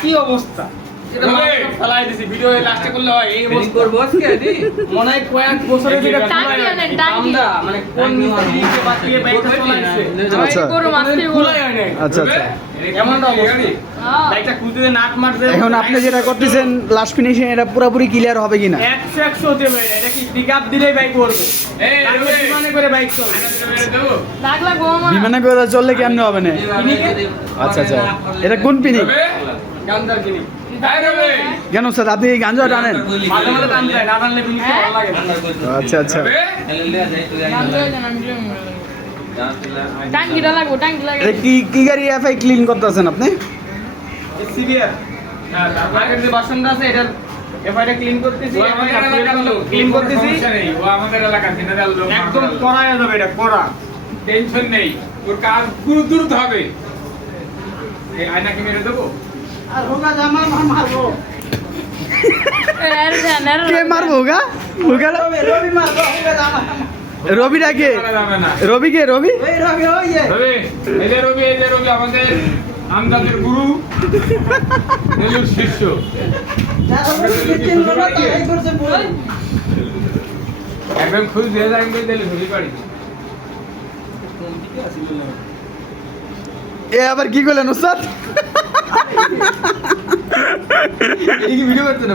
কি অবস্থা এটা ফেলাই দিছি ভিডিও লাস্টে করলে হয় এই অবস্থা করব আজকে দি মনে হয় কয়েক বছরের ভিতরে আমরা মানে কোন মিস্ত্রিকে বাতিয়ে বাইকটা চলাইছে আচ্ছা গরু মারতে খোলাই হয় না আচ্ছা আচ্ছা এমনটা অবস্থা বাইকটা খুলতে নাট মারতে এখন আপনি যেটা করতেছেন লাস্ট ফিনিশিং এটা পুরোপুরি ক্লিয়ার হবে কিনা 100 হতে পারে এটা কি পিকআপ দিলেই বাইক করবে এই বিমানে করে বাইক চলবে লাগলা গোমা বিমানে করে চললে কেমনে হবে না আচ্ছা আচ্ছা এটা কোন পিনি গান্দার কিনি কেন স্যার আপনি এই গাঞ্জা টানেন মাঝে মাঝে টান যায় না টানলে বিনি ভালো লাগে আচ্ছা আচ্ছা টাঙ্গিটা লাগবো টাঙ্গি লাগে এটা কি কি গাড়ি এফআই ক্লিন করতেছেন আপনি সিভিয়ার হ্যাঁ আগের যে বাসনটা আছে এটা এফআইটা ক্লিন করতেছি ক্লিন করতেছি ও আমাদের এলাকা জেনারেল লোক একদম করায় যাবে এটা করা টেনশন নেই ওর কাজ পুরো দ্রুত হবে এই আয়নাকে মেরে দেবো আর হোগা জামা মারবো কে মারবো গা হোগা রবি মারবো হোগা জামা রবি ডাকে করা যাবে না রবি কে রবি ওই রবি ওই যে রবি এই যে রবি আমাদের আমদাদের গুরু নেলুর শিষ্য একদম খুব দিয়ে যাই দিলে ধরি পারি এ আবার কি করলেন ওস্তাদ ভিডিও করতে না